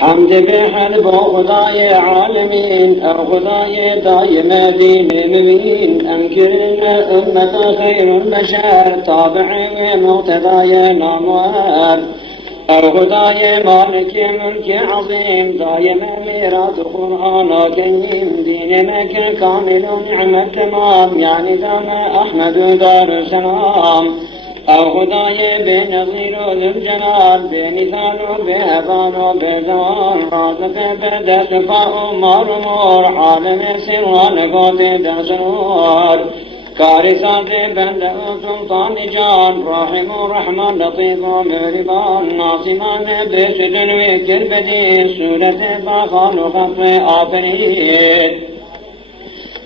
حمد بحلب خدای عالمین او خدای دایم دین مبین انکر امت خیر البشر تابع و مقتدای نامور او خدای مالک ملک عظیم دایم میراث قرآن کریم دین مکر کامل نعمت تمام یعنی دام احمد دار السلام او خدای بنظیر و ذوالجلال بنثال و بهبان و بزوال رازق بدست فاء مار مور عالم سر نقاط دسرور كارثات بند سلطان جان راحم رحمن لطيف مهربان ناصمان بسدن وتربدي سورة فخان خف آفرين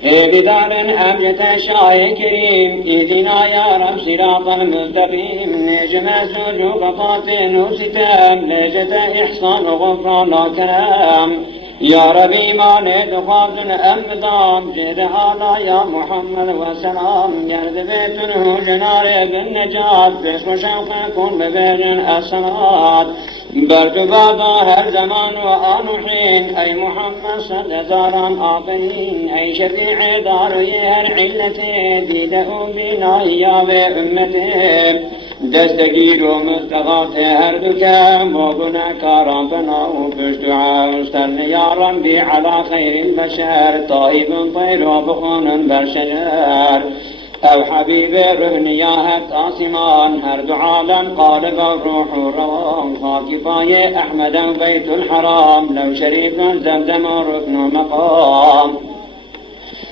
بدار أمجد شاي كريم إذنا يا رب صراط المستقيم نجم سجوك قاتل وستام نجد إحسان وغفران كرام يا ربي ما ندخل أمضام جرها يا محمد وسلام جرد بيتنه جنار بالنجاة باسم شوق كن ببير الصلاة برد بابا هر زمان وآن حين أي محمد صد زاران آفنين أي شفيع داري هر علتي ديدأ بنا يا بأمتي دستگیر و مستغاث هر دکم و گناهکاران فنا و پشت دعا استرن یا ربی علی خیر البشر طائب طیر و بخون بر شجر او حبیب رهن یا هفت آسمان هر دو عالم قالب و روح و روان خاکی پای احمد و بیت الحرام لو شریف زمزم و رکن و مقام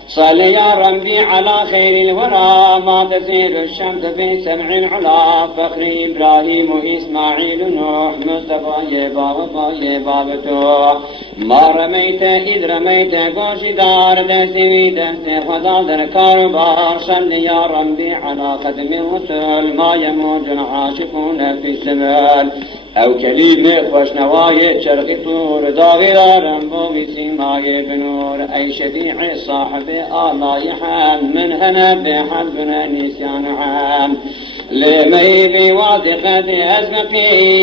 صل يا ربي على خير الورى ما تسير الشمس في سبع العلا فخر إبراهيم وإسماعيل نوح مصطفى بابتو ما رميت إذ رميت قوش دار دسوي دست خدا در كاربار صل يا ربي على قدم الرسل ما يموت العاشقون في السبال او كلمة خوشنواية شرق طور داغي دارم بوبي سيماي بنور اي شفيع صاحب آلايحان من هنا بحبنا نسيان عام لمي بواثقة أزمقير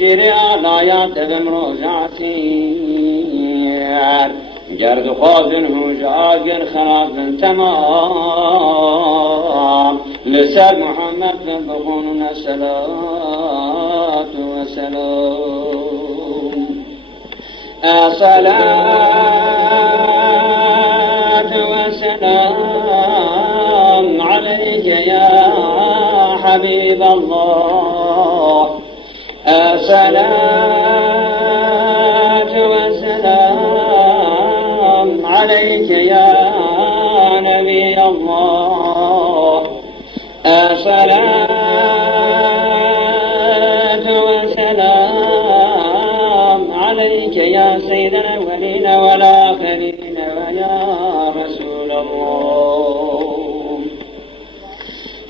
جري آلايات بمروجعتير جرد خازنه جاقر خلاص تمام لسال محمد بخوننا الصلاة والسلام الصلاة والسلام عليك يا حبيب الله الصلاة والسلام عليك يا نبي الله الصلاة والسلام عليك يا سيد الأولين والآخرين ويا رسول الله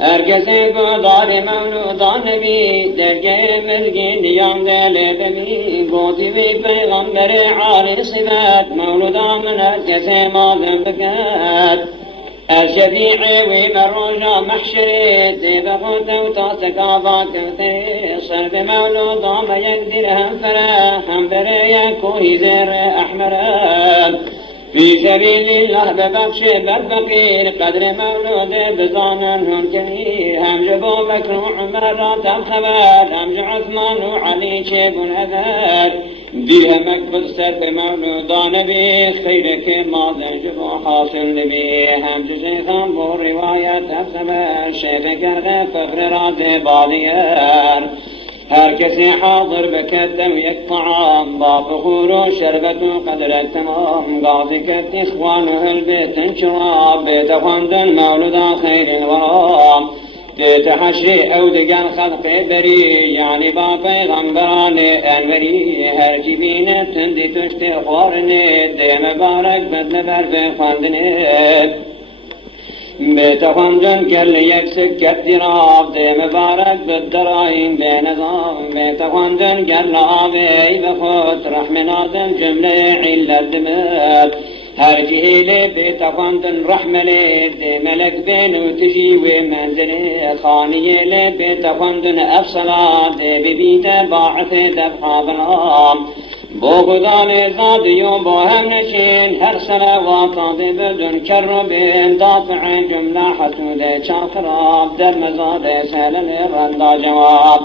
هرگزی گدار مولودان بی درگه ملگی دیان دل بی گوتی بی پیغمبر عالی صفت مولودان من هرگزی مادم بکد الشفيع ومروجا محشري تبغوت وتاسكافات وتصل بمولود ما يقدر هم فرح هم بريا كوي زر أحمر في سبيل الله ببخش بالفقير قدر مولود بزانا هم كثير هم جبو بكر وعمر تبخبر هم عثمان وعلي شيب أثر بها مكبر سر بمولودان بي خيرك ما جبو حاصل بي هم شيخان بو رواية تبخبر شيخك فخر راضي باليار هر کسی حاضر بکتم یک طعام با فخور و شربت و قدر تمام قاضی کت اخوان اهل بیت شراب بیت خواندن مولدا خیر الورام بیت حشری او دگان خلق بری یعنی با پیغمبران انوری هر کی بینه تندی تشت خوارنه ده مبارک بدل بر بخواندنه بتخوندن كل يكسك كالدراب دي مبارك بالدراين بنظام بتخوندن كل آبي بخوت رحم ناظم جملة علة دمات هر جهيل بيت خواندن رحمة ليد ملك بينو تجي ومنزل خاني لبيت خواندن أفصلا ببيت باعث دفع بنام بو خدا زاد يوم بو هم نشين هر صلوات بدون كربين دافع جملة حسود شاخراب در مزاد سهل رندا جواب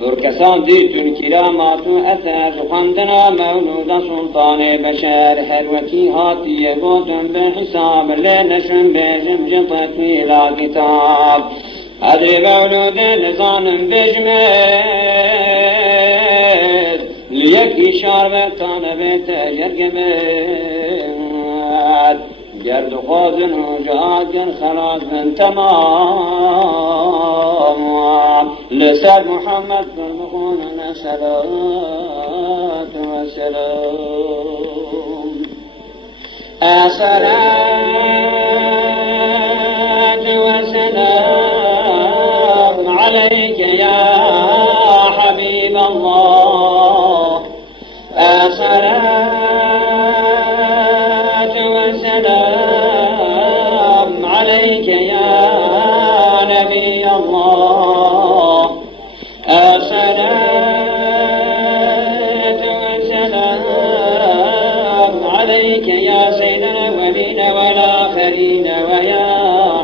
تركسان ديتون كرامات أثر خندنا مولود سلطان بشر هر وكي هاتي قوتن بحساب لنشن بجمجطة إلى كتاب أدري مولود لزان بجمد ليكي شاربتان بيت جرقمد جرد خوزن وجاجن خلاص من تمام لسر محمد بالمخون الصلاة والسلام الصلاة والسلام عليك يا حبيب الله الصلاة والسلام عليك يا نبي الله الصلاة والسلام عليك يا سيد الأولين والآخرين ويا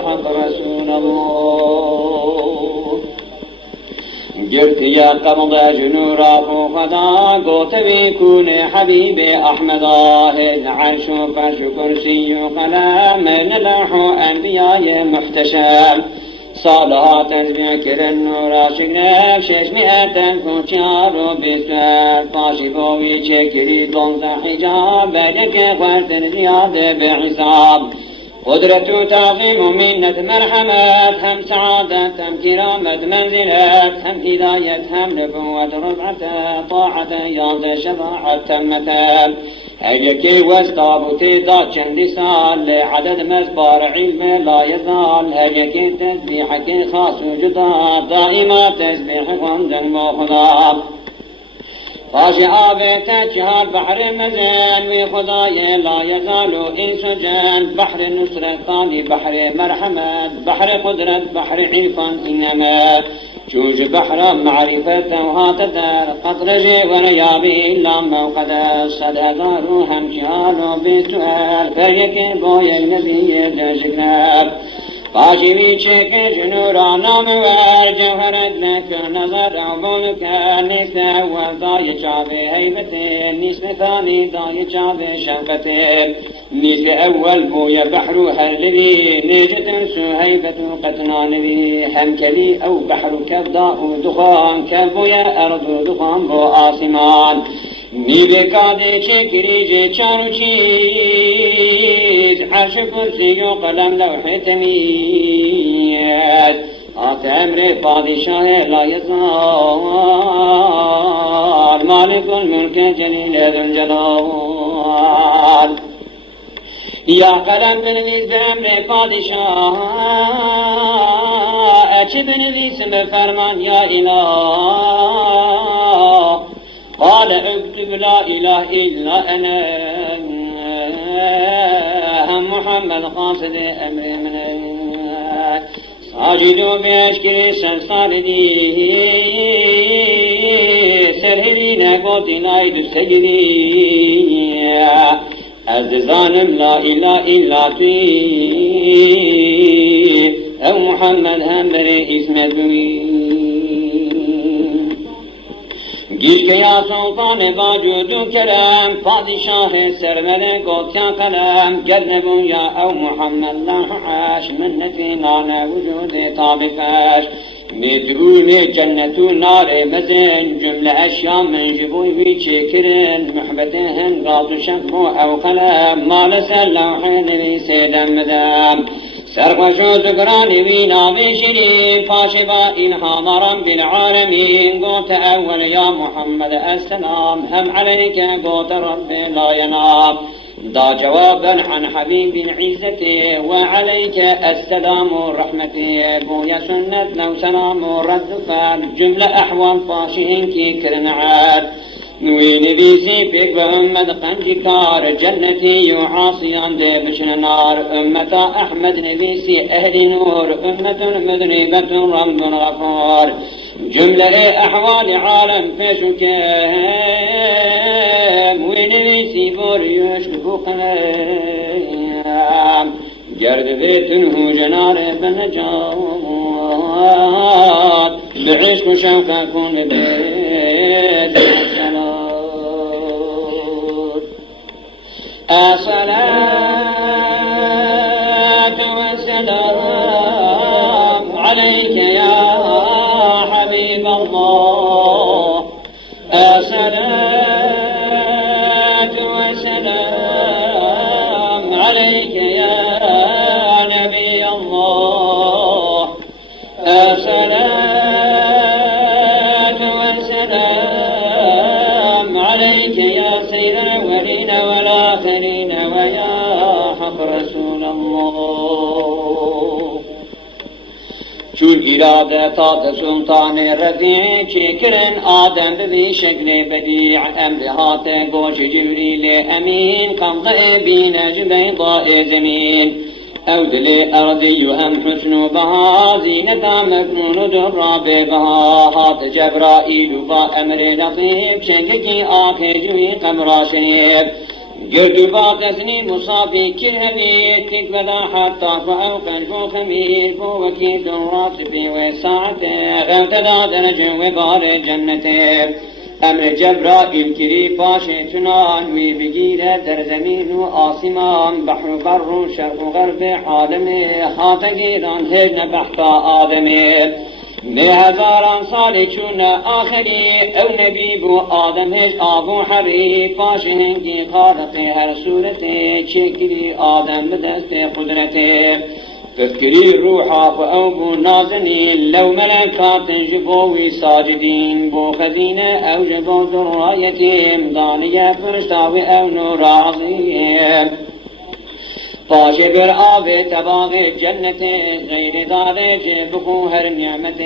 حق رسول الله جرت يا قبض جنورا فوقدا قوت بيكون حبيبي أحمد العرش فرش كرسي قلم نلح أنبياء محتشم صالحات تذكر النور شغنف 600 كوشار وبسر فاشبوي شكري دونز حجاب بينك قرد زيادة بحساب قدرة تعظيم منة مرحمة هم سعادة هم كرامة منزلة هم هداية هم نبوة رفعة طاعة ياض شفاعة تمة هيكي واستابوتي دا چندي سال عدد مزبار علم لا يزال هيكي تسبيحك خاص وجدا دائما تسبيح خندن مخدا فاشي آبتا جهال بحر مزن وخداي لا يزال إنس جن بحر نصرة ثاني بحر مرحمة بحر قدرة بحر عرفان إنما جوج بحر معرفة وهاتدر قطرجي وريابي إلا موقد صد هزار هم جهال بسؤال فريق بوي النبي جناب فاشي بيشك جنورا نامور جوهرك لك نظر عمولك نكتا وضاي شعبي هيبتي نسب ثاني ضاي شعبي شفته نسب أول بويا بحر هلذي نجد سهيبة قتنان ذي همكلي أو بحر كبضاء دخان كبويا أرض دخان بو آسمان نیبه کاده چکریجه چارو چیز عرش کرسی و قلم لوح تمید آت امر پادشاه لا یزال مالک الملک جلیل ذو الجلال یا قلم بنویس به امر پادشاه اچه بنویسم به فرمان یا اله قال اكتب لا إله إلا أنا هم محمد قاصد أمري من ساجدوا بأشكر سنصار دي سرهلين قوت نايد السجدي الزانم لا إله إلا تي أو محمد همري اسمه گیش که یا سلطان باجود و کرم پادشاه سرور گوتیا قلم گر نبون یا او محمد لحش منتی نان وجود طابقش مدعون جنت و نار مزن جمله اشیا من جبوی وی چکرن محبتهن قاض شق او قلم مال سلوح نبی سیدم مدام سرقش و ذكراني بينا بشرين فاشبا إلهام رب العالمين قوت أول يا محمد السلام هم عليك قوت رب لا ينام دا جوابا عن حبيب عزتي وعليك السلام رحمتي بويا سنة لو سلام رد فال جملة أحوال فاشهن كي كرنعاد ونبيسي بك بأمة قنجكار جنتي يعاصيان دي بشن نار أمة أحمد نبيسي أهل نور أمة مذنبة رب غفور جملة أحوال عالم فشكام ونبيسي بوريوش بقلام جرد بيتنه جنار بالنجاة بعشق وشوق كون بيت الصلاة والسلام عليك يا حبيب الله الصلاة والسلام عليك يا نبي الله الصلاة والسلام عليك يا سيد الأولين والآخرين ويا حق رسول الله چون اراده تا سلطان رفیع چکرن آدم بی شکل بدیع امرهات گوش جبریل امین قمضه بین جبیضاء زمین او دل ارضی ام حسن بها زینتا مکنون دراب بها هات جبرائیل با امر لطیف شنگکی آخر جوی قمرا شریف گرد باتسنی مصابی کرهمی تکبدا حتی فأو قلبو خمیر فو وکیل راسفی و ساعته غوتدا درج و بار جنته امر جبرائیل کری پاشه چنان وی بگیره در زمین و آسمان بحر و بر و شرق و غرب عالمه خاتگیران هجن بحثا آدمه نه هزاران سال چون آخری او نبی بو آدم هج آبو حری پاشه هنگی خالق هر صورت چکری آدم بدست قدرته فكري روحا فأو بو نازنين لو ملكات جبوي ساجدين بو خزينة أو جبو ذرايتهم ضانية فرشتاوي أو نور عظيم پاش بر آب تباغ جنت غیر دارج بخو هر نعمت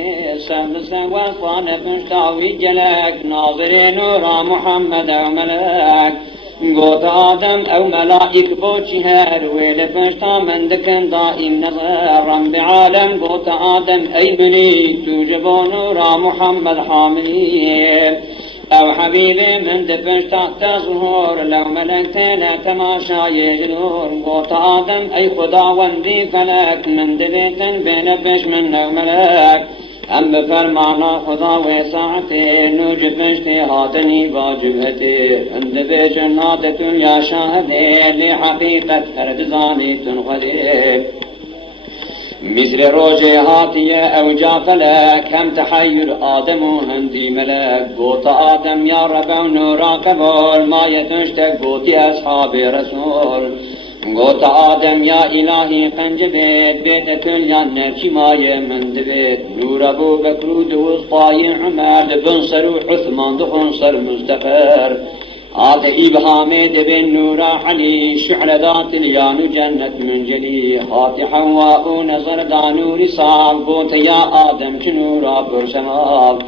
سمس و صان فرشتاوي جلك ناظر نور محمد و ملك قوت آدم او ملائك بوچی هر ویل پشتا من دکن دائم نظر رب عالم قوت آدم ای بلی توجبو نورا محمد حاملی او حبیب من دپشتا تظهر لو ملکتنا تماشا یجلور قوت آدم ای خداوندی فلک من دبیتن بین بش من او ملک ام بفرمانا خدا و ساعته نوج پشتی هاتنی واجبهته اند به جنات یا شاهده لحقیقت اردزانی تنقده مثل روجه هاتیه او جافلك هم تحیر آدم و هندی ملک قوت آدم یا رب و نورا قبول ما یتنشتک قوتی اصحاب رسول قوت آدم یا الهی قنج بیت بیت کلیان نرچی مای مند بیت نور ابو بکر دوسطای عمر بن سر عثمان دخن سر مزدفر آت ابهام دبن نورا علی شعل ذات اليان جنت من جلی خات حواء نظر دانور صاحب قوت یا آدم چنورا برشماب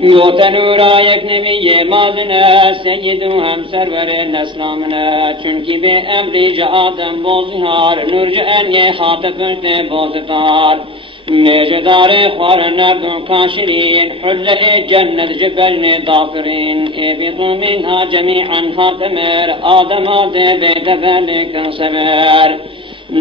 قوت نورا یک نبی مازنا سید و هم سرور نسلامنا چونکی به امریج آدم بوزهار نور جان یہ خات فرد بوزتار نجدار خوار نردو کاشرین حلق جنت جبل دافرین ابیضو منها جمیعا خاتمر آدم آده بیت فلک سبر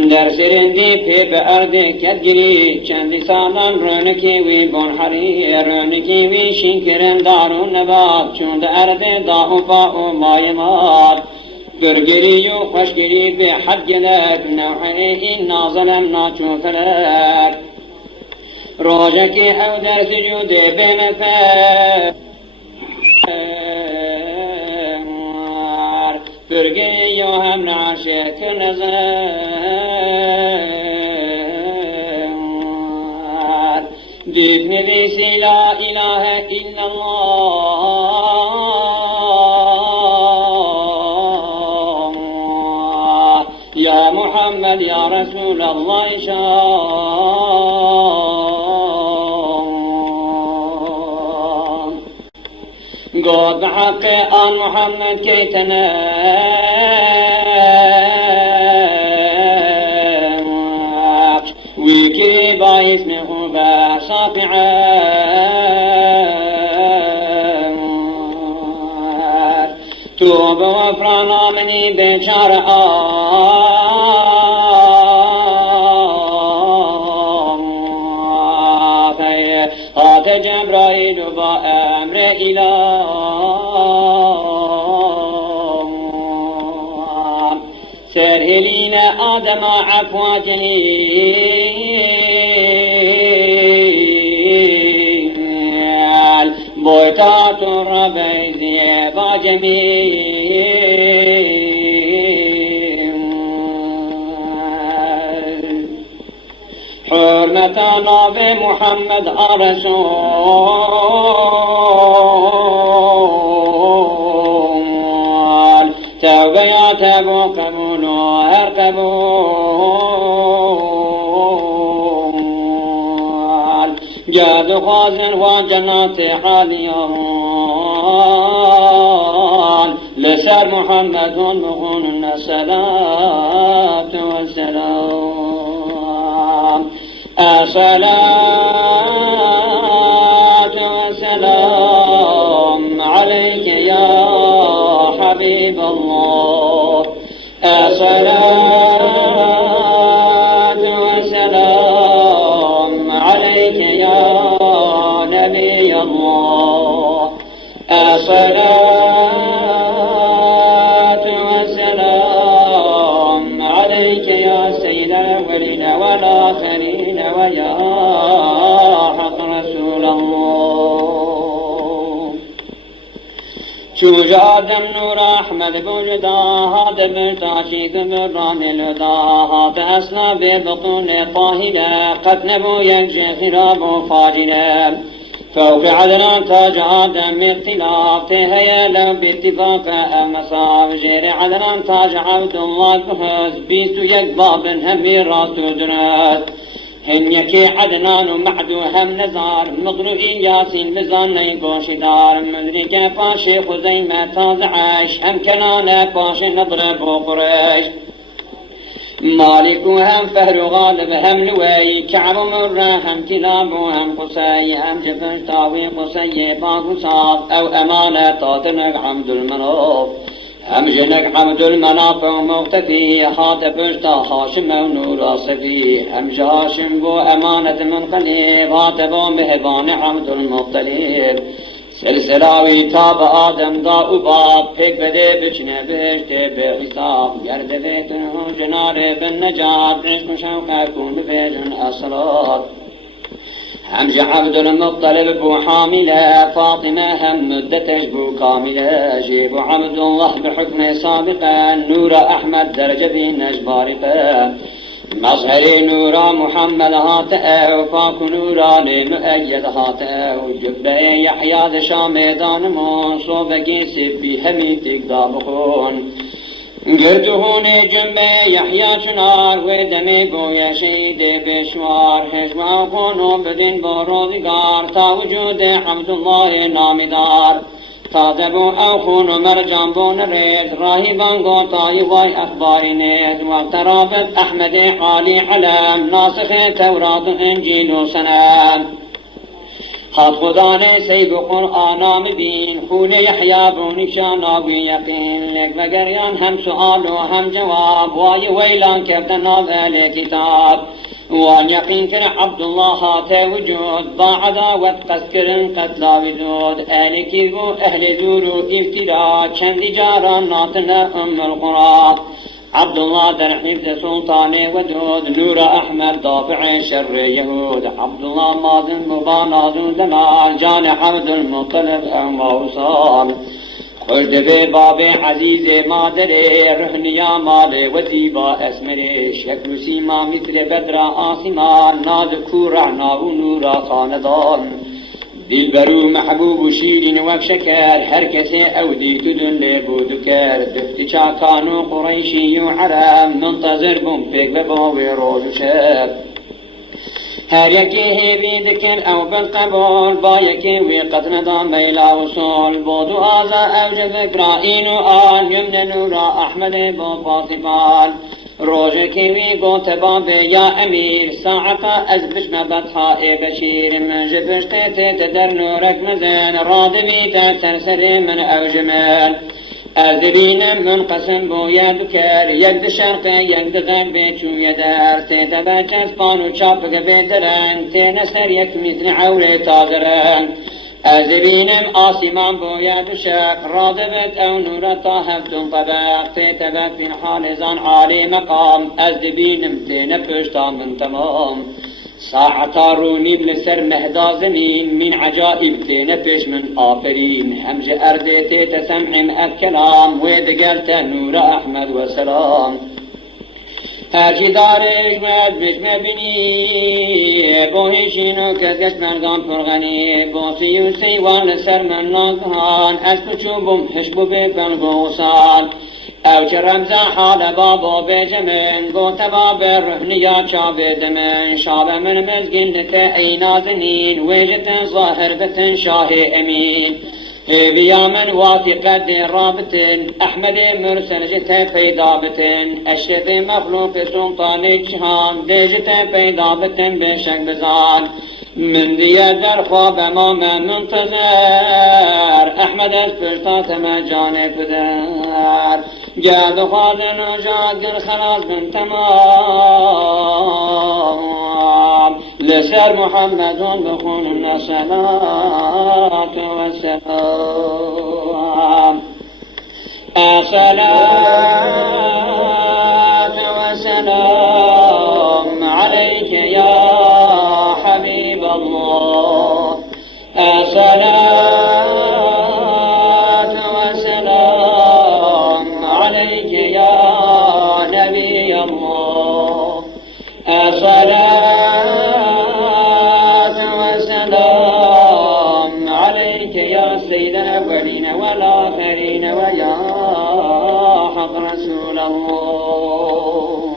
در سرندی پی به ارد کدگیری چندی سالان رونکی وی بونحری رونکی وی شنکرن دارو نبات چون در ارد داو باو مایمات گرگری و خوشگری به حد گلک نوحی این نازلم ناچو فلک روزك أو در سجود بمفار فرقي وهم عاشق نظر ديب نبيسي لا إله إلا الله يا محمد يا رسول الله قوت خود بحق آن محمد كيتنا ويكي بايس مخوبة صافعة توب وفرانا مني بشارع هات جبرائيل بأمر إله سرهلين آدم عفوا جليل بوتات ربي زيبا جميل حرمة نبي محمد الرسول توبة يا تبو قبول هرقبول جاد خازن وجنات حاليان لسر محمد مغون الصلاة والسلام الصلاة والسلام عليك يا حبيب الله الصلاة والسلام عليك يا نبي الله الصلاة والسلام عليك يا سيد الأولين والآخرين ويا حق رسول الله شجاع دم نور أحمد بوجدا هذا مرتاشي كبران الهدى هذا أسنا ببطون طاهرة قد نبو يكجي خراب فاجرة فوق عدنان تاج آدم اختلاف تهيا لو باتفاق المصاب جير عدنان تاج عبد الله بهز بيستو يكباب همي راستو دنات هم يكي عدنان ومعدو هم نزار مضروئي ياسين بزاني قوشدار مدرك باشي خزيمة تاز عاش هم كنانة باشي نضرب وقريش مالك وهم فهر غالب هم لوي كعب مرة هم كلاب وهم قصي هم جفن تاوي قصي باقو صاف أو أمانة تاطنك حمد المناف هم جنك حمد المناف ومختفي خاطب اشتا هاشم ونور صفي هم جاشم بو أمانة من قليب خاطبون بهبان حمد المختلف سلسلاوی تاب آدم دا اوباب پک بده بچنه بهشته به حساب گرده بیتنه جناره بن نجات عشق شوقه کن بفیجن اصلات همج عبد المطلب بو حامله فاطمه هم مدتش بو كامله جيب عبد الله بحكم سابقا نور احمد درجه بينش بارقه مظهر نورا محمد هاته وفاك نوران مؤيد هاته وجبه يحيى دشام دانمون صوبكي سبي همي تقدام خون قردهون جنبه يحيى شنار ودمي بويا شيد بشوار هجوا خونو بدين بورودگار تا وجود عبد الله نامدار تادبو او خونو مرجان بون ريد راهبان قوطاي واي اخباري نيد واقترابت احمد عالي علم ناسخ تورات انجيل سنام خط خدانه سيد قرآن مبين خون يحيى بوني شاناوي يقين لك بقريان هم سؤال وهم جواب واي ويلان كفتنا ذلك كتاب وان يقين كر عبد الله هاته وجود باعداوت قسكرن قتلا ودود اهل كذبو اهل زورو افتراء چند جاران ناطنا القرى عبد الله در حفظ سلطان ودود نور احمد دافع شر يهود عبد الله مازن مباناد دمال جان حمد المطلب او موصال خرد به باب عزیز مادره رهنیا مال وزیبا اسمره شکل سیما مثل بدر آسمان ناز کورعنا و نورا خاندان دلبرو محبوب و شیرین و شکر هر کسی اودی تو دن بود کرد دفت چاکان و قریشی و عرب منتظر بم پیک و باوی روز و شب هر یکی هی ذکر او بالقبول با یکی وی قد ندا میلا وصول بودو آزا اوج فکرائین و آن یمن نورا احمد با فاطفال روژه کی وی گوت باب یا امیر ساعتا از بشم بطحاء بشیر من جبشت تیت در نورک مزن رادمی تا سرسر من اوجمال از بینم منقسم بو یاد کر یک د شرق یک د غرب چوی در تی تبچ پان و چاپک بدرن تی نسر یک مثل عور تاجرن از بینم آسیمان بو یاد شک رادبت او نور تا هفتم طبق تی تبک بین حال زان عالی مقام از بینم تی نپشتا من تمام ساعتا رونی بلسر مهدا زمین من عجائب تینا پیش من آفرین همج اردیتی تسمعم الکلام ویدگلت نور احمد و سلام هرچی دارش مد بینی بو هیچینو کسکش مرگان پرغنی بو سیوسی وان سر من ناگهان از بچوبم حشبو بپن غوصان او که رمزا حال بابا بجمن گوت باب رهنیا چاوید من شاب من مزگین لك ای نازنین ویجت ظاهر بتن شاه امین بیا من واثق در رابطن احمد مرسل جت پیدا بتن اشرف مخلوق سلطان جهان بجت پیدا بتن بشک بزان من دیا در خواب امام منتظر احمد از پشتات من جانب در جاد خادن و جاد خلاص من تمام لسر محمد بخون الصلاة والسلام الصلاة والسلام عليك يا حبيب الله الصلاة والسلام عليك يا نبي الله الصلاة والسلام عليك يا سيد الأولين والآخرين ويا حق رسول الله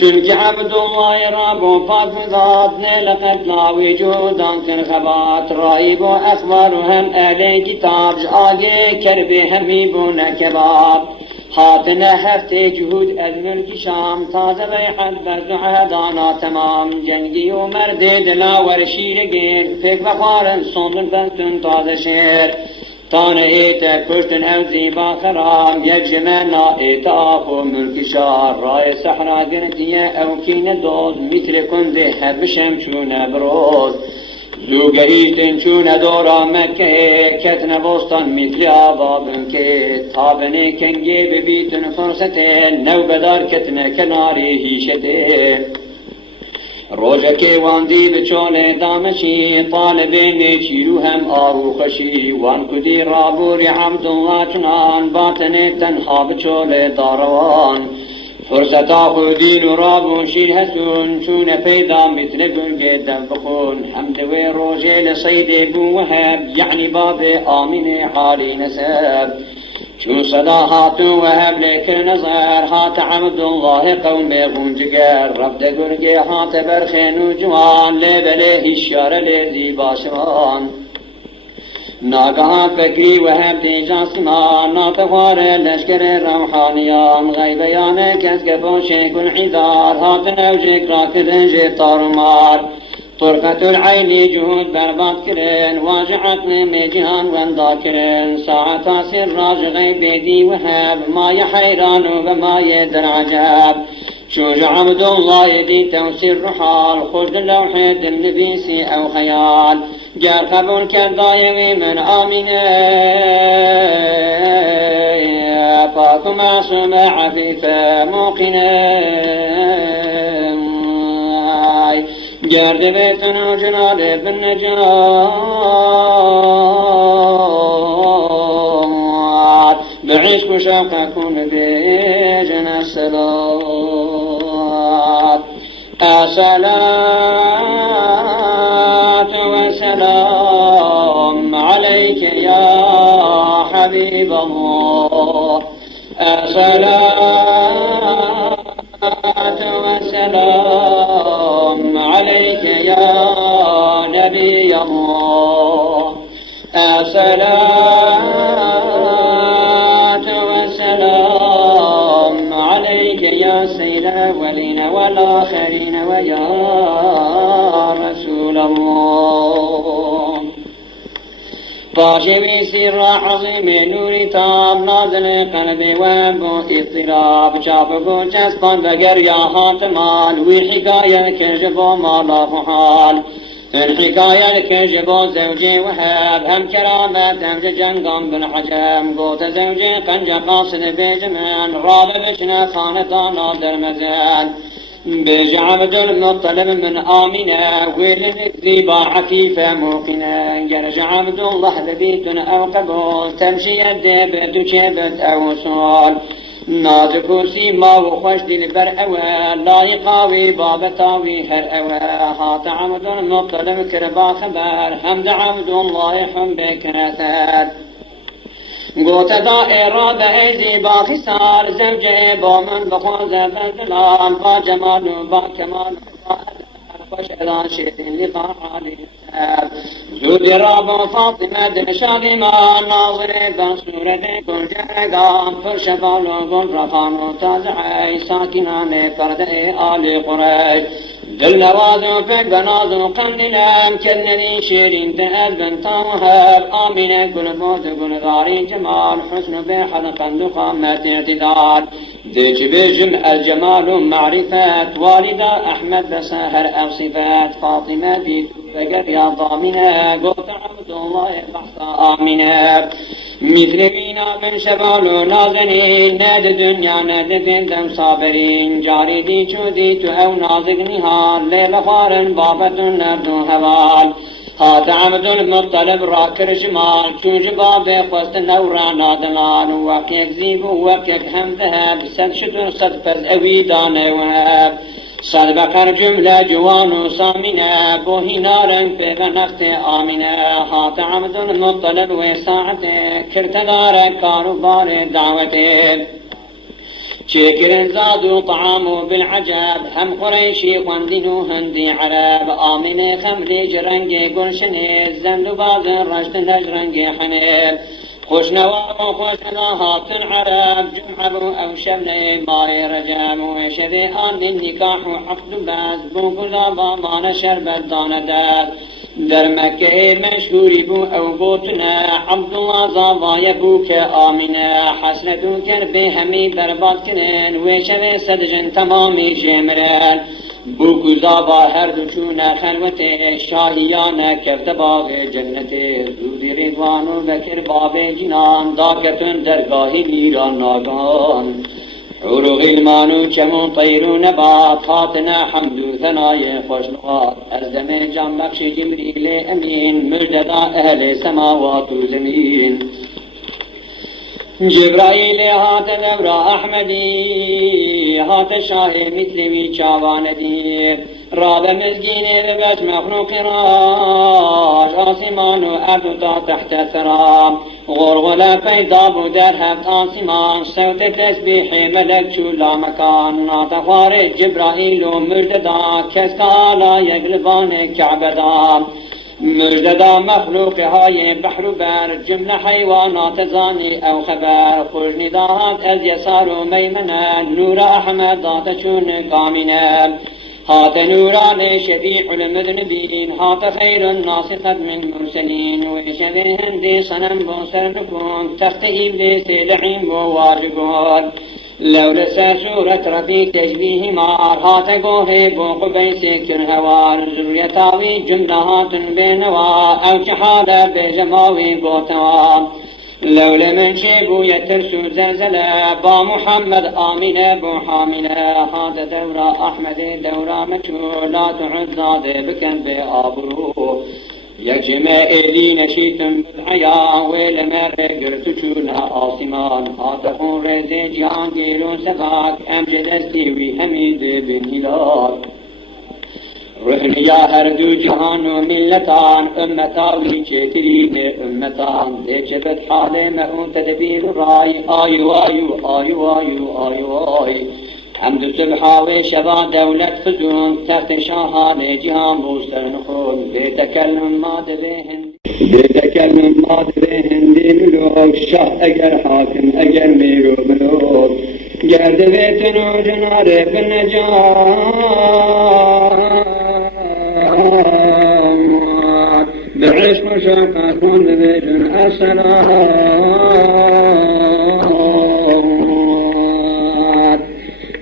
چونکه عبدالله رب و پاک ذات لقد لا وجودان تنخبات رایب و اخبار هم اهل کتاب آگه کربه همی بونه کباب حاتنا هفته جهود از ملک شام تازه بیحد بزد عهدانا تمام جنگی و مرد دلاور شیرگیر فکر بخارن صندن بستن تازه شیر تانه ایت کشتن او زیبا خرام یک جمعنا ایت آخو ملک شار رای صحرا گرتیه او کین دوز مثل کنده هبشم چونه بروز زوگه ایتن چونه دورا مکه کتن بوستان مثل آبابن که تابنه کنگی ببیتن فرصته نو بدار کتن کناری هیشته روزه که واندی بچول دامشی طالبین چیرو هم آروخشی وان کدی رابور عبدالله چنان باطن تنها بچول داروان فرصتا خودین و رابون شیر هسون چون پیدا مثل گنگ دم بخون حمدوی روزه لصید بو وهب یعنی باب آمین حالی نسب چون صدا هاتو وهب لکر نظر هات عبدالله قوم غنجگر رفت گرگی هات برخین و جوان لبله هشیار لزی باشوان ناگهان فکری وهب دی جاسمان ناتوار لشکر روحانیان غیبیان کس که پوشه کن حیدار هات نوجک را کدنج تارمار طرفة العين جهود برباد كرن واجعت من جهان وندا كرن ساعة سر راج غيب دي وهاب ما يحيران وما يدر عجاب شوج عبد الله يدي توسير حال خذ اللوح النبيسي أو خيال جار قبول كالضايم من آمنة فاكم معصوم عفيفة موقنة جرد بيتنا جنال بالنجاة بعشق وشوق أكون بجنى الصلاة الصلاة والسلام عليك يا حبيب الله الصلاة والسلام يا رسول الله. فاشي سر عظيم نور تام نازل قلبي وبو اضطراب شافكو جسطان بقر يا هاتمان وحكاية كجبو مالا فحال الحكاية كجبو زوجي وهاب هم كرامة هم جنقم بالحجم قوت زوجي قنج قاصد بجمان راب بشنا خانة نادر مزان بيج عبد المطلب من آمنة ولد ذيبا عفيفة موقنة جرج عبد الله ذبيت أو قبول تمشي يدي وشبت أو صال نازك وسيما وخش دي البرأوى لا يقاوي باب تاوي هرأوى هات عبد المطلب كربا خبر حمد عبد الله حبك نثار قوت دائرة بأيدي باخسار زوجي بومن بخوزة فالدلام با جمال با كمال خوش إذا شئت لقاء علي زود راب فاطمة دمشاقي ما ناظري بصورة كل جرقام فرشفال وقل رفان وتازعي ساكنان فرد آل قريش دل نوازو فك بنازو قندنام كالذي شيرين تأذ بنت وهاب آمنة كل موت كل غاري جمال حسن بحد قند قامة اعتدال ديج بجمع الجمال معرفات والدة أحمد بساهر أو صفات فاطمة بيت فقر يا ضامنة قوت عبد الله بحث آمنة مثل بينا من شبال نازنين ناد دنيا ناد في دم صابرين جاري دي شودي أو نازق نهار ليل خارن بابة نرد هوال هات عبد المطلب راكر جمال شو جباب قوست نورا نادلان وكيك زيب وكيك هم ذهب سد شتر صد فز أوي دان وهاب صد بقر جملة جوان صامنة بوهي نارن في بنخت آمنة هات عبد المطلب وساعته كرتدار كاروبار دعوته شكر زادوا طعامه بالعجب هم قريشي قندنو هندي عرب آمنة خمري جرنجي قرشني زند بعض رشد نجرنجي حنيب خوش نواب وخوش نهات العرب جمعبو أو شبني ماي رجم وشذي آن النكاح وعقد باز بو قلابا ما نشربت داندات در مكة مشهوري بو أو بوتنا عبد الله زاوا يبوك آمنة حسنتو كربي همي برباد كنن وشذي صدجن تمامي جمران بو زاوا هر دوچونا خلوت شاهیان کرد باغ جنت زودی رضوان و بکر باب جنان داکتون درگاهی میران ناگان حور غلمان و چمون طیر و نبات خاطنا حمد و ثنای خوشنوات از دم جان بخش جبریل امین مجددا اهل سماوات و زمین جبرائيل هات دبرا أحمدي هات شاه مثلي چاواندي راب مزگين ببج مخلوق راج آسمان و أرض تحت ثرى غرغلة پیدا در هفت آسمان صوت تسبيح ملك شولا مكان ناتخوار جبرائيل مجددا كسكالا يقلبان كعبدا مجددا مخلوق های بحر و بر جمله حیوانات زانی او خبر خوش نداهات از یسار و میمنه نور احمد دات چون کامینه هات نوران شفیع المذنبین هات خیر الناس قد من مرسلین و شبه هندی صنم بوسر نکون تخت ابلیس لعین بو واجگون لولا سورة رفيق تشبيه مار هات قوه بوق بيسكر هوار ذريتاوي جملهات بينوا أو شحالة بجماوي بوتوا لولا من شيبو يترسو زلزلة با محمد آمنة بو حاملة هات دورة أحمد دورة مشهور لا تعد زاد بكن بآبرو يجمع إلي نشيتم بالحياة ولمر قرت شونا آسمان هاتفون رزي جهان قيلون سفاك أمجد استيوي حميد بن هلال رهن يا هردو جهان وملتان أمتاوي شترين أمتان ديشبت حال مهون تدبير الرأي آيو آيو آيو آيو آيو آيو حمد صبحا وشبا دولة فزون تحت شاهان جهان بوستر نخون بيتكلم ما دبهن دي ملوك شاه اگر حاكم اگر ميرو ملوك جرد بيت وجنار بالنجاة بعشق شوقات بجن الصلاة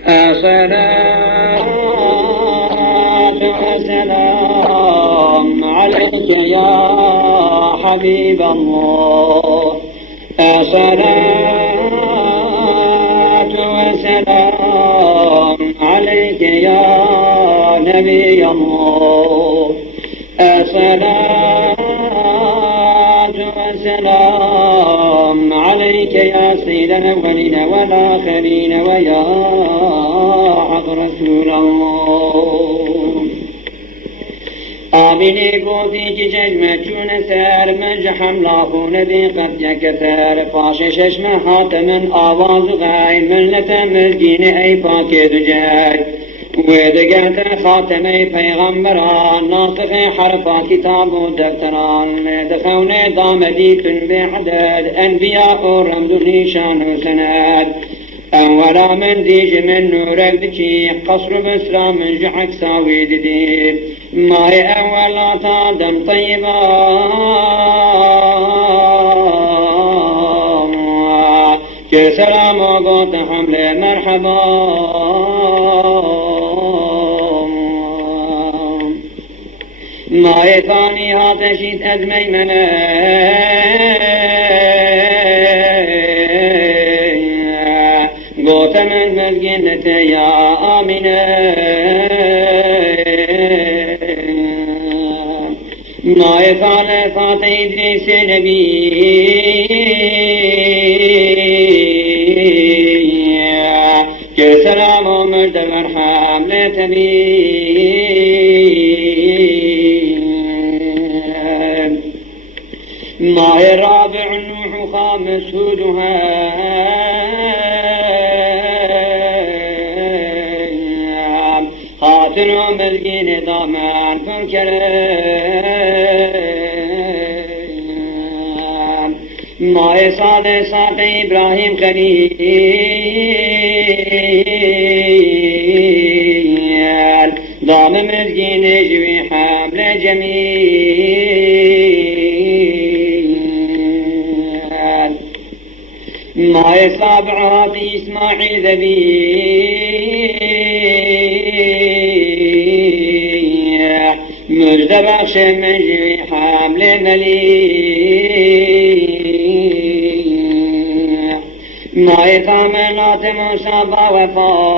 الصلاة والسلام عليك يا حبيب الله الصلاة والسلام عليك يا نبي الله الصلاة والسلام عليك يا سيد الأولين والآخرين ويا حق رسول الله آمینی گوتی که چشمه چون سر من حمله نبی قد یکتر پاش چشمه حاتمن آواز غی ملت مزگین ای پاک دجای و دگرت خاتمه پیغمبران ناطق حرفا کتاب و دفتران دخون دامدیتن بعدد انبیاء و رمد نیشان و سند اولا من دیج من نورك دكي قصر بسرى من جحك ساوي ددي ماي اولا طادم طيبا كل سلام وقوت حمله مرحبا ماي ثاني هاتشيت ازمي منه قوت من مسجنة يا آمنة ما يفعل فات إدريس نبي كسلام ومجد والرحام لا تبي ما الرابع النوح خامس هودها خاتن ومزقين ضامان فالكلام ما يصاد صاد إبراهيم خليل ضام مزقين جوي حامل جميل ما يصابعها في إسماعيل ذبيح مجد بخش من جوي حامل مليح ما يكاملات مصابة وفاء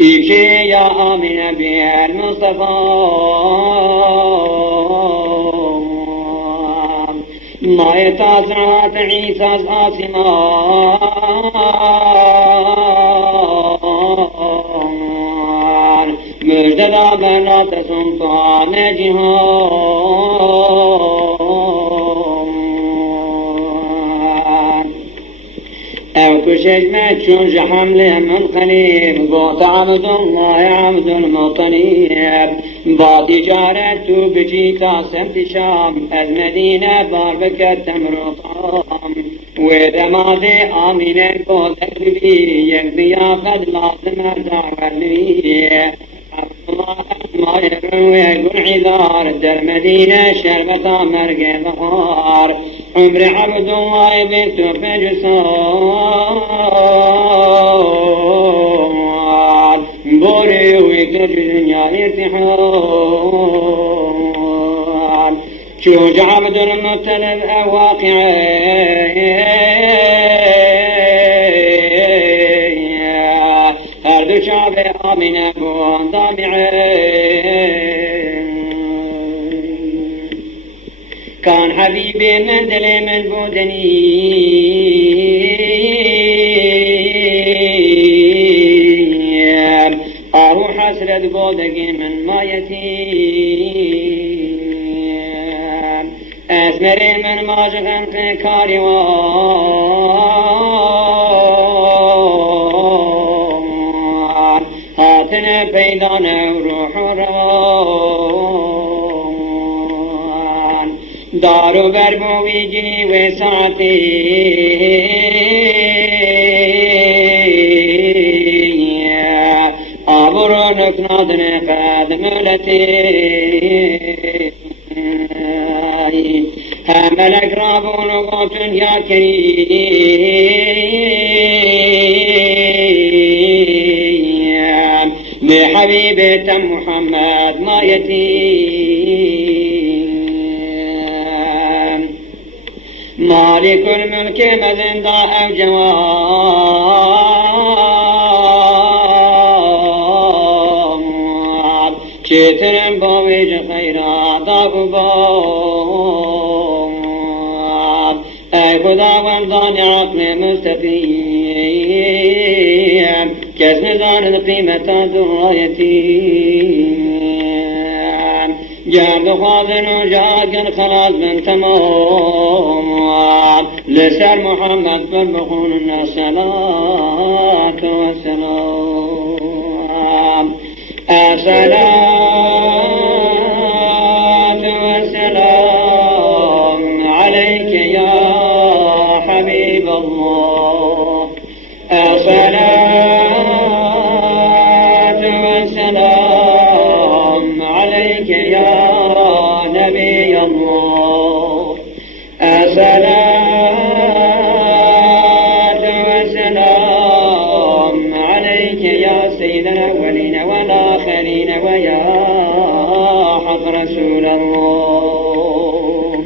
إبشي يا آمن بها المصطفى ما يتاسرات عيسى آسمان مجددا بنات سلطان جهان او كشج ما تشوج حمله من قريب قوت عبد الله عبد المطلب با تجارت تو بجيتا سمت شام از مدينة بار بكت تمر طعام ودماغ آمين قوتك بي يقضي قد لازم دعوة لي ما يروي يقول عذار در مدينة شربة مرق ظهار عمر عبد الله بنت فجسار بوري ويكتب دنيا ارتحال شوج عبد المطلب واقعي هرد شعب آمن أبوان ضامعين كان حبيبي من دلي من بودني أروح أسرد بودقي من ما يتيم أسمري من ماجغن كاري هاتنا بيدانا وروح روان دار بربويجي وساعتي أبرونك نادن قد ملتي هملك رابون قوتن يا كريم بحبيبة محمد ما يتيم مالك الملك مذن ضاء الجواب شترن بويج خيرات أقباب أي خدا وانضان عقل مستقيم كسن دان قيمة ذرايتي جاب خاضن وجاق خلاص من تمام لسر محمد فالبخون الصلاة والسلام الصلاة والسلام عليك يا حبيب الله الصلاة والسلام عليك يا نبي الله الصلاة والسلام عليك يا سيد الأولين والآخرين ويا حق رسول الله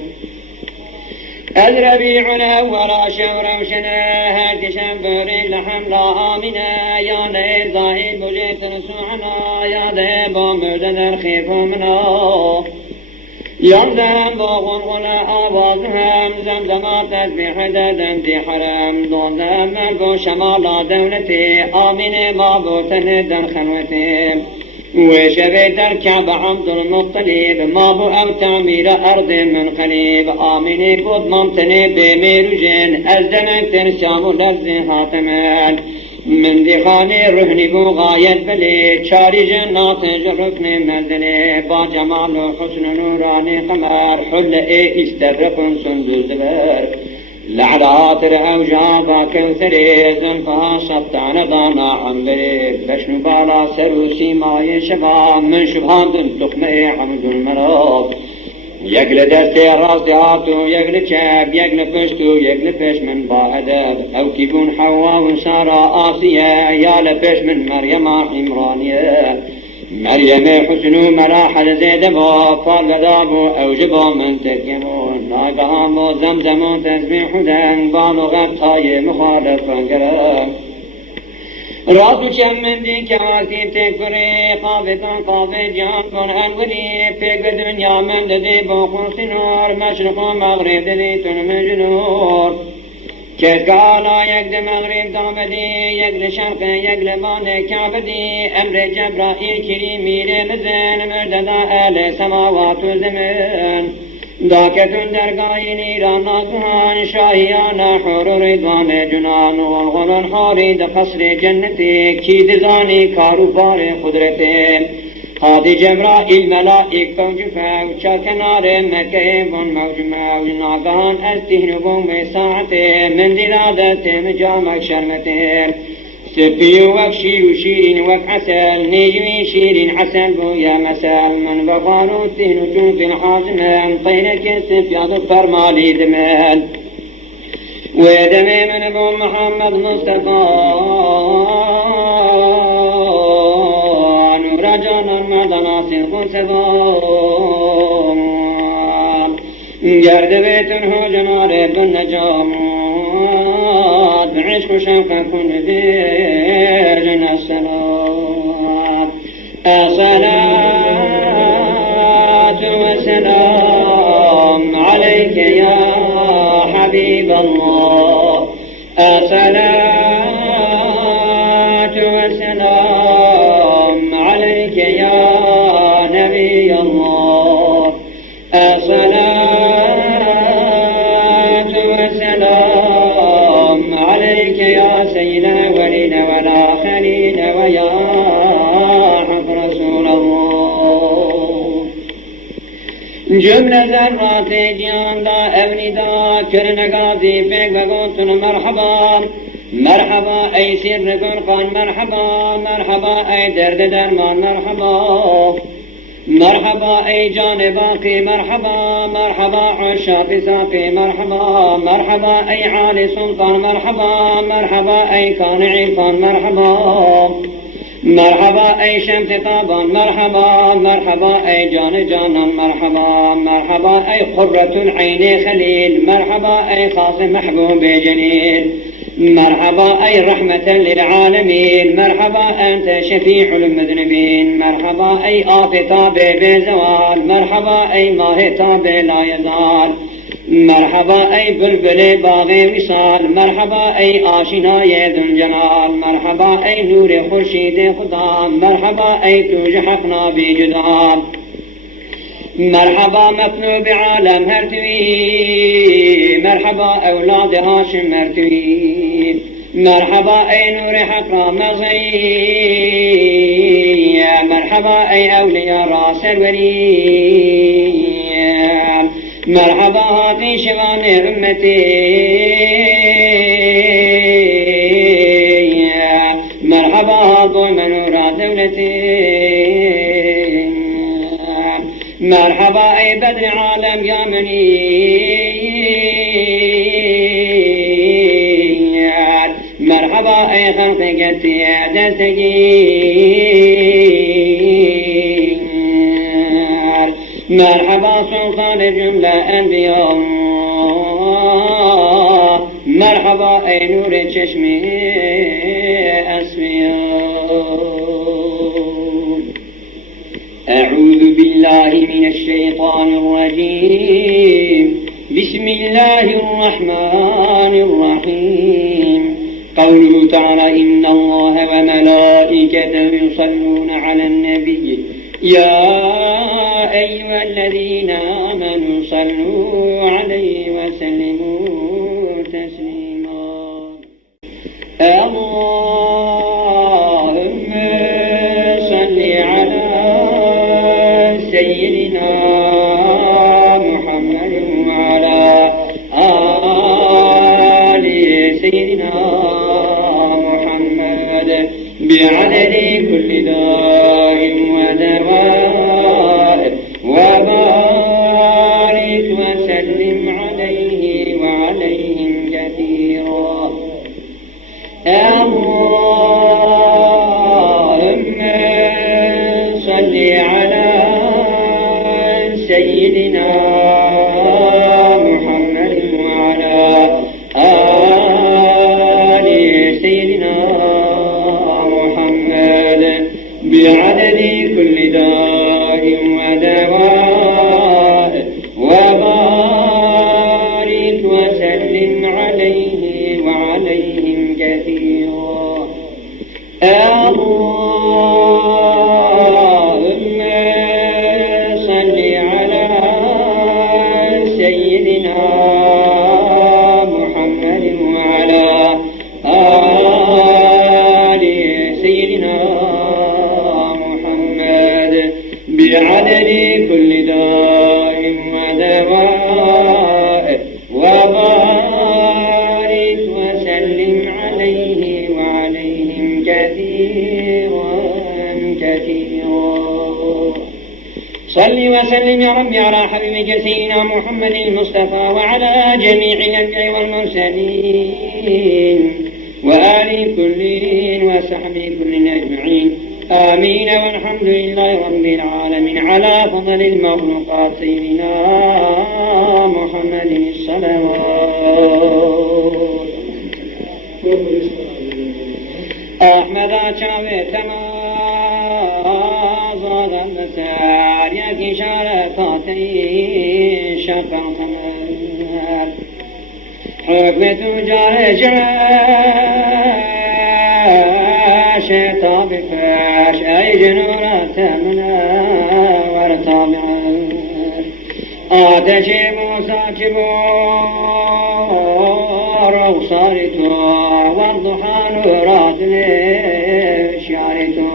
الربيع الأول شهر وشناهد شنبر لحملا آمنا يا ليل ظاهر بجيت نسوعنا يا ذهب ومردد الخيف منا يمدن بغرغنا آوازهم زمزمات تسبيح ددن في حرم ضندم ملكو شمالا دولتي آمين مابوتن دن خلوتي وشبيت الكعب عبد المطلب مابو أو تعمير أرض من قليب آمين بود ممتني بميروجين أزدمن ترسام لفظ حاتمان من دخاني رهني بو غايت بلي شاري جنات جركن مندلي با جمال حسن نوراني قمر حل استرق صندوق زبر لعلات رأوجا با كوثري زنفها سبتان دانا عنبري بشن بالا سروسي ماي شباب من شبهان تخمي حمد المراب يقل دستي راس هاتو يقل شاب يقل پشتو يقل پش من با ادب او كيبون حوا وسارة آسية يا لپش من مريم عمرانية مريم حسنو مراحل زيد با فالدابو اوجبو من تكينو ناقهامو زمزمو تسبيح دن بانو غبطاي مخالف فنقرم راتو چم من دی که وقتی تکری قابطان قابط جان کن انوری پیک به دنیا من ددی با خلص نور مشرق و مغرب ددی تن مجنور کس قالا یک ده مغرب دامدی یک ده شرق یک لبان کعبدی امر جبرائیل کری میره مزن مرددا اهل سماوات و زمین داکتون درگاهی نیران نازوان شاهیان حور رضوان جنان والغلان حارید قصر جنتی کی دزانی کاروبار قدرتی قاضی جبرائیل ملائک فوج فوچا کنار مکه بن موج موج ناگان استهنبون بساعته من دلادت مجامک شرمته سبي وكشي وشيرين وكعسل نيجي شيرين عسل بويا مسال من بغانو الدهن جوز الحازمان طينك السفياد فرمالي دمان ودمي من ابو محمد مصطفى نورجانا مدنا سلق سبام جرد بيتنه جنار بن نجام عشق شوقا كن ديرنا السلام الصلاة والسلام عليك يا حبيب الله الصلاة والسلام عليك يا نبي الله الصلاة والسلام عليك يا سيد الأولين والآخرين ويا حق رسول الله جمله ذرات جان دا ابنی دا کرنگازی پیگگوتن مرحبا مرحبا ای سر گلقان مرحبا مرحبا ای درد درمان مرحبا مرحبا ای جان باقی مرحبا مرحبا عشاق ساقی مرحبا مرحبا ای عالی سلطان مرحبا مرحبا ای کان عرفان مرحبا مرحبا ای شمس طابان مرحبا مرحبا ای جان جانم مرحبا مرحبا ای قرة العين خليل مرحبا ای خاص محبوب جليل مرحبا أي رحمة للعالمين مرحبا أنت شفيع المذنبين مرحبا أي آفتاب بزوال مرحبا أي ماهتاب لا يزال مرحبا أي بلبل باغي وصال مرحبا أي آشناي ذو الجلال مرحبا أي نور خورشيد خدا مرحبا أي توج حقنا بجدال مرحبا مطلوب عالم هرتوي مرحبا أولاد هاشم مرتوي مرحبا أي نور حق مغي مرحبا أي أولياء راس الولي مرحبا هاتي شغان أمتي مرحبا ضوء منورات دولتي مرحبا أي بدر عالم يا منير مرحبا أي خلق قتي دستجير مرحبا سلطان الجملة أنبياء مرحبا أي نور الچشم أسفياء أعوذ بالله من الشيطان الرجيم بسم الله الرحمن الرحيم قوله تعالى إن الله وملائكته يصلون على النبي يا أيها الذين آمنوا صلوا عليه وسلموا تسليما اللهم صل على سيدنا محمد وعلى آل سيدنا محمد بعدد كل داء ودواء وبارك وسلم عليه وعليهم كثيرا اللهم صل على سيدنا محمد وعلى آل سيدنا محمد بعدد كل داء ودواء وبارك وسلم عليه وعليهم كثيرا اللهم صل على سيدنا محمد وعلى آل سيدنا محمد بعدد كل داء ودواء وبارك وسلم عليه وعليهم كثيرا صل وسلم يا ربي على حبيبك سيدنا محمد المصطفى وعلى جميع الأنبياء والمرسلين وآل كلهم وصحبه كلهم أجمعين آمين والحمد لله رب العالمين على فضل المخلوقات سيدنا محمد الصلوات أحمد شاوي تمازاد المسار يكي شاركاتي شرقا خمار حكم تجار شيطان بفاش أي جنورات منا ورطابعات آتش موسى كبار وصارته والضحى نورات شعرته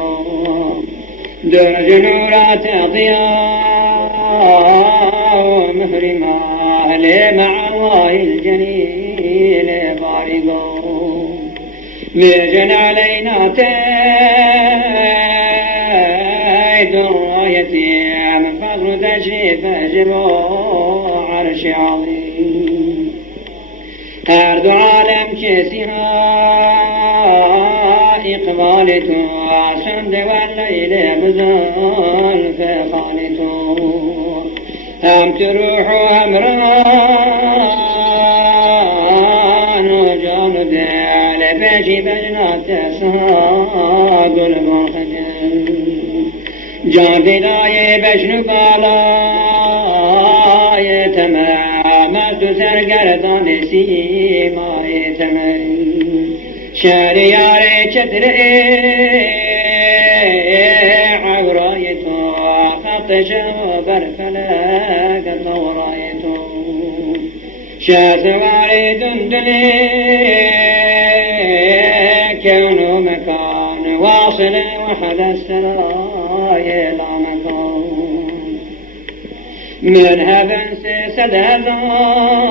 دون جنورات ضياء علي مع الله الجليل بارقون ميجن علينا تايد الراية من فضل تشريف جبو عرش عظيم أرض عالم كسها إقبالته عسند والليل بزال فخالته هم تروح أمران وجاند على بجي بجنات ساق المرخجل جان دلاي بجنو بالاي تمام سرگردان سیمای تمام شهریار چتر عورای تو خطش بر فلک دورای تو شهسوار دندلی كون مكان واصل وحد السراي لا مكان من هبن سد هزار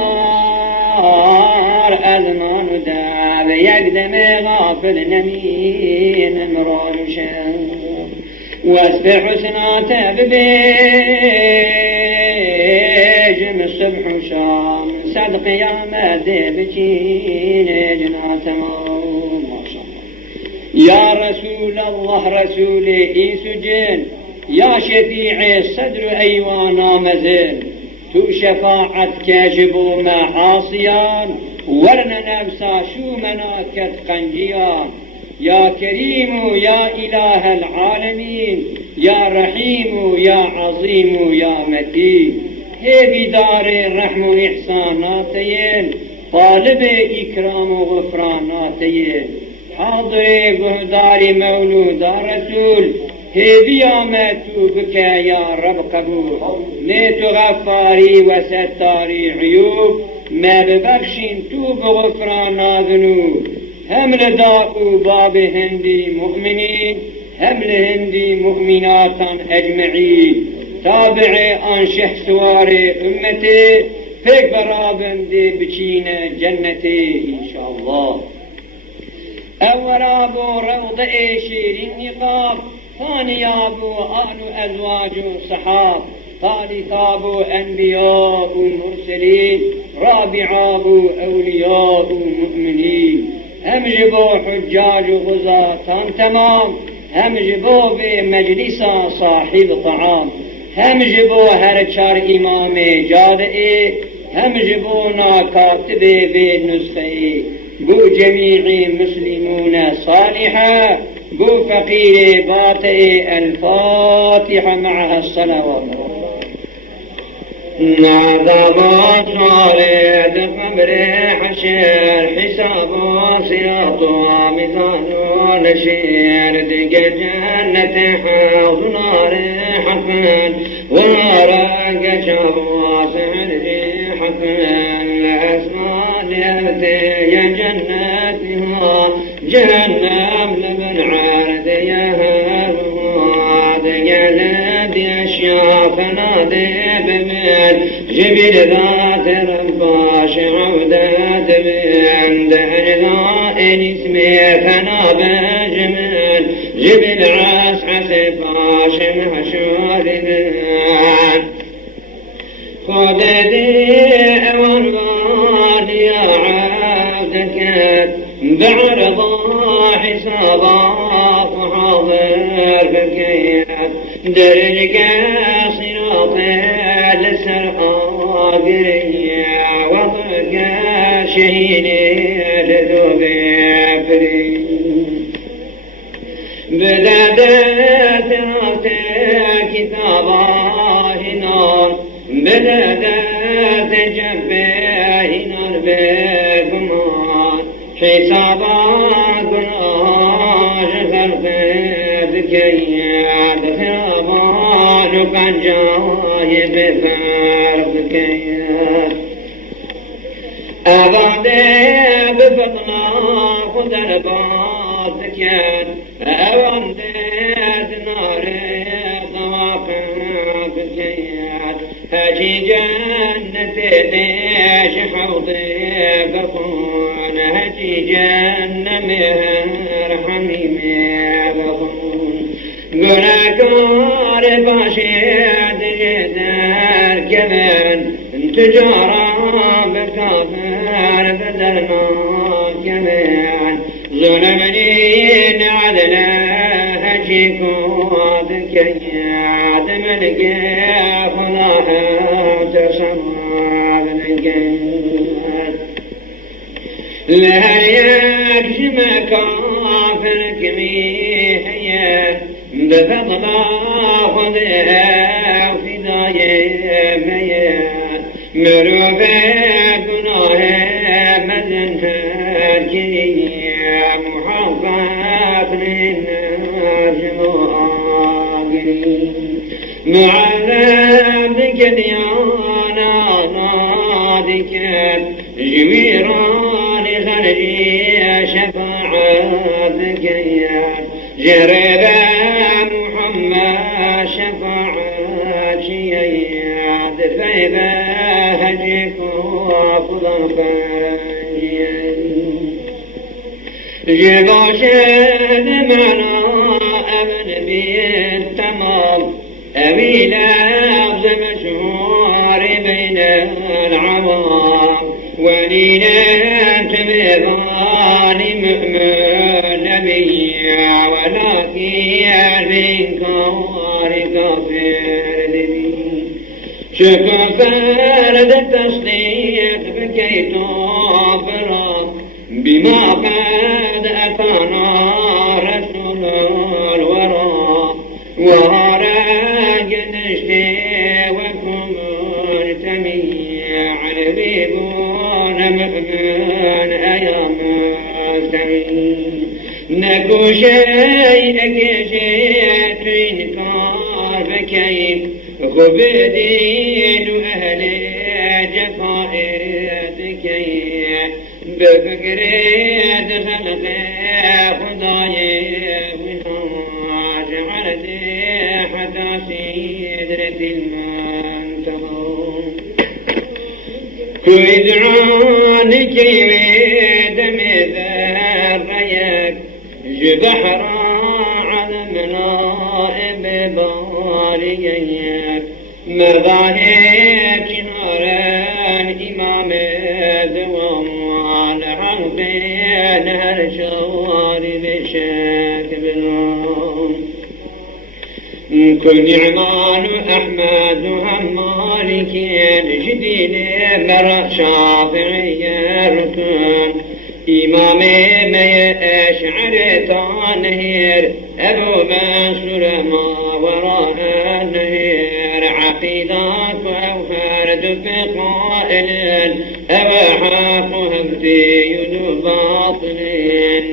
أزمان داب يقدم غافل نمين مرور شام واسبح حسناته ببيجم الصبح شام صد قيامة بجين جناتهم يا رسول الله رسولي إيسجن يا شفيع الصدر أيوانا مزل تو شفاعت كاجبو معاصيان ورن نفسا شو مناكت قنجيان يا كريم يا إله العالمين يا رحيم يا عظيم يا متين هي بدار الرحم وإحساناتين طالب إكرام وغفراناتين حاضر بهدار مولود رسول هديامتو بك يا رب قبول نيت غفاري وستاري عيوب ما ببخشين تو بغفرانا ذنوب هم لداء باب هندي مؤمنين هم لهندي مؤمنات أجمعين تابع عن شه سوار أمتي فيك برابن دي بچين جنتي إن شاء الله أول أبو روض شير النقاب ثاني أبو أهل أزواج صحاب ثالث أبو أنبياء مرسلين رابع أبو أولياء مؤمنين هم جبوا حجاج غزاة تمام هم جبوا بمجلس صاحب طعام هم جبوا هرچار إمام جادئ هم جبونا كاتب بالنسخة بو جميع مسلمون صالحا بو فقير باتئ الفاتحة معها الصلوات نعذبات صالح قبر حشر حساب صياط ميزان ونشير دق جنة حوض نار حفن ونار قشب واسع حفن الأسمان يا جناتها جهنم لمن عارض يا هاد يا لدي أشياء فنادي بمن جبل ذات رباش عودات بن دهن ذائن اسمي فنا بجمل جبل عاس عسفاش محشور بن خذ ذي أوان يا عبدك بعرض حسابات حاضر بكيات درجك صراط للسرقاقرية وضعك شهيد لذوب فريد بدأت كتابه نار بدأت جبه نار بكمان حسابات ناش فرق بكيات ثابان كان جاي بفرق بكيات أبعد ببطنا خذ الباط كان أبعد نار ضواقع بكيات هاتي جنة ليش حوضي بخون هاتي جنة مهر حميمي بخون قناكار باشد جدار كمان تجارة بالكافر بدل ما كمان ظلمني عدلا هجيكو بكياد ملقى خلاها تسمى بالقياد لها يكشم كافر كميهيا بفضل خذها في داية ميا مروفة قناها مزنها كيا محافظ للناس مؤاقرين معذبك ديانا ضادك جميران خلقي شفاعتك يا جربا محمد شفاعتك يا دفيبا هجك وافضل فانجيا جباشد معنا أمن بالتمام أبي لفظ مشهور بين العوام ولينا تبغاني مؤمن نبي ولكن بإنكار كافر نبي شكر فرد التصديق بكيت فرا بما قد أتانا رسول الورى وراك نشتي وكم تمي عربيبون مؤمن أيام التمي نكو شيئك شيء إنكار بكيف خبدين أهل جفائتك بفكرة خلق خداي وناج عرضي حتى سدرة المنتظر كويدعانك يويد مثل ريك جبحر عظم نائب باليك مذاهب كناران إمام دوام عرضين هرشار بشك بالله كن نعمان أحمد همالك جديد مرة شافعي ركن إمامي ما أشعر طانهير أبو منصور ما وراء النهير عقيدات وأوهرد بقائل أو حق همتي يدو باطل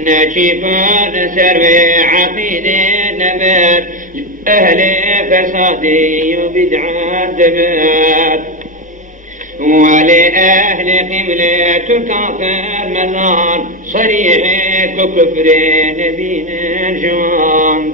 نشيفان سروي عقيدة نبات أهل فسادي وبدعة دبات ولأهل قبلة كافر مزار صريح كفر نبينا جوان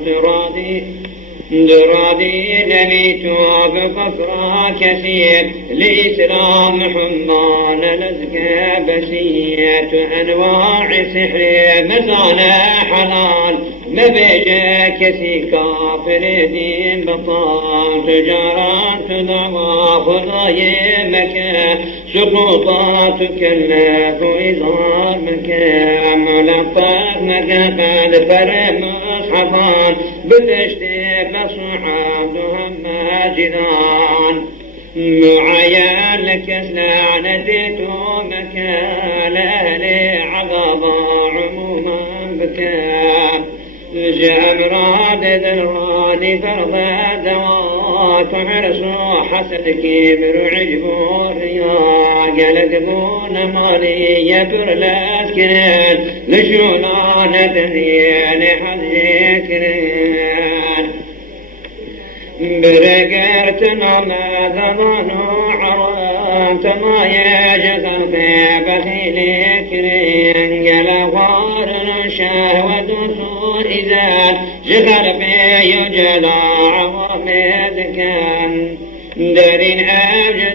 درادي نبيت بفكرة كثير لإسلام حمان لزكى بسية أنواع سحر مزانا حلال ما بيجا كسي كافر دين بطال تجارات دعوى خضاي مكان سقوطات تكلف إظهار مكان ملطف مكان قد فرم مصحفان بتشتيب لصحاب ماجدان معين لك سلعنتكم مكان أهل عظابا عموما بكان جامراد ذراني فرض دوات عرسو حسد كبر عجبو رياق لقبون مالي يبر لاسكرين لشولان دنيان حذيكرين برقرتنا ما ذنانو عرانت ما يجزل في بخيلكرين قلوار شهوة إذا جغل بي يجلى عوامد كان دارين أبجد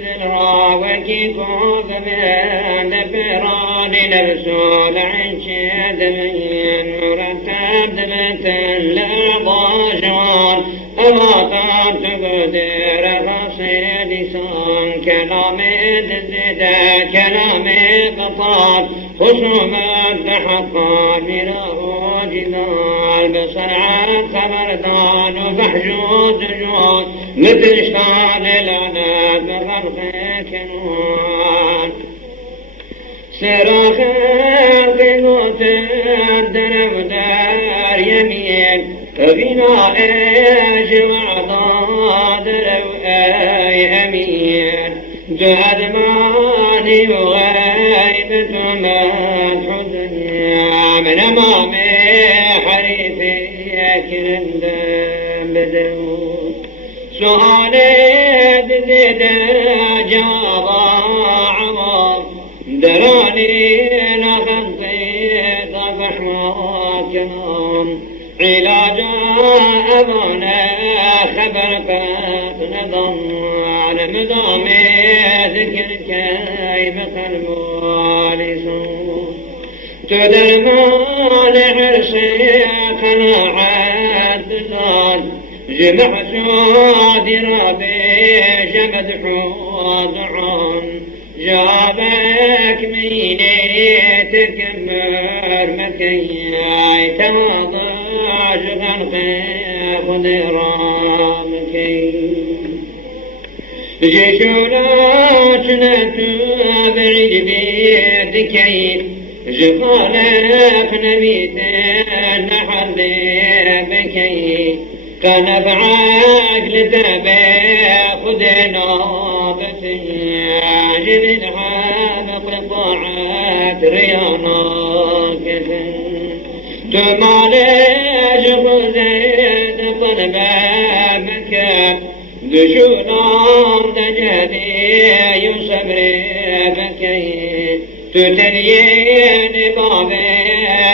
وكي كوب من دفران نفسه لعنشد من مرتب دمتن لضاجوان أما قد تقدر خصيد صان كلامي دزيدا كلامي قطار خصومات حقا من جبال بصرعات خبردان وبحجوز جوز مثل شطان العناد بخلق كنوان صراخ القنوت درب دار يمين فينا ايش وعضا درب اي امين جهد ماني وغيبة ما حزن من امامي حريفي كرندم بدو سؤالي بزيد جابا عمر دراني نخنطي طفح وكنام علاج أمانة خبر قد نظم على مضامي ذكر كيف قلبي لسان تدرمان حرصي قناعات بزاد جمع سعاد ربي جمد حوض عن جابك ميني تكمر مكياي تواضع جغن خيخ درامكي جيشولات نتابع بيدكي جفالك نبيتين حظي بكي كنبعك لتابع خدنا بسياج بالحاب قطعت ريانك تمالج خزيت قلبك دشونام دجدي يصبر بكي تتريين بابي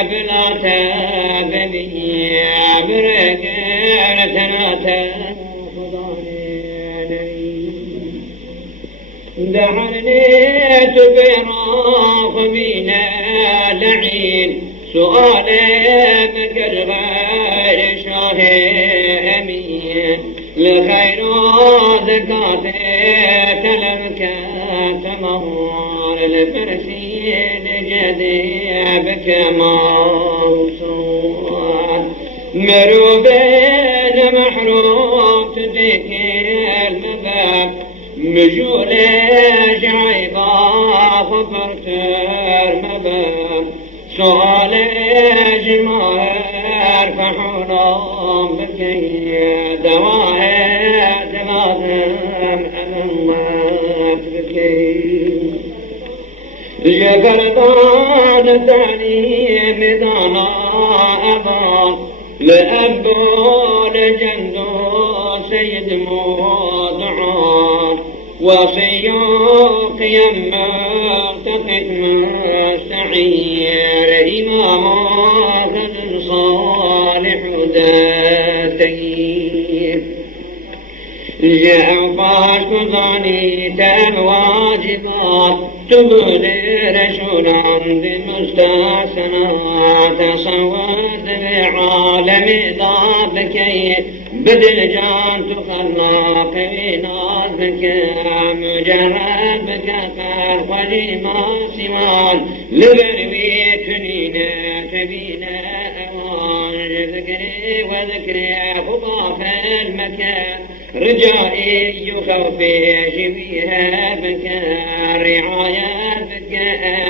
بلا تابني برقر ثلاثة دعني تبراف من لعين سؤالي مكر غير شاهي أمين لخير زكاة تلمك تمر الفرسين جذيبك موصول مروبين محروب تديك المباب مجول جعيبا خفرت المباب سؤال جمار فحرام بكي دواء تباطم أمامات بكي جبردان تعني مدانا أبا لأبو لجندو سيد موضعان وصيوق يما تقد مستعير إمام أخذ صالح ذاتين جعفاش قضاني تالواجبات تبدي رسول عند المستحسنات تصوت بعالم ضابكي بدل جان تخلق بنازك مجرد بك قرب لما سوان لبروي تنينا تبينا أوان ذكري وذكري خطاف المكان رجائي يخوفي جبيها بك رعاية بك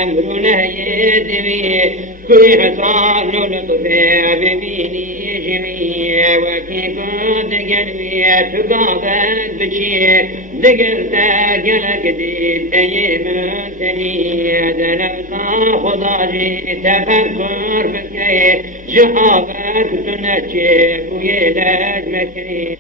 أمر نهي دمي كل حصان لطفي ببيني جميع وكي كنت قلبي تقابل بشي دقرت قلق ديد أيام تنيد نبقى خضاجي تفكر بكي جحابك تنشف ويلاج مكري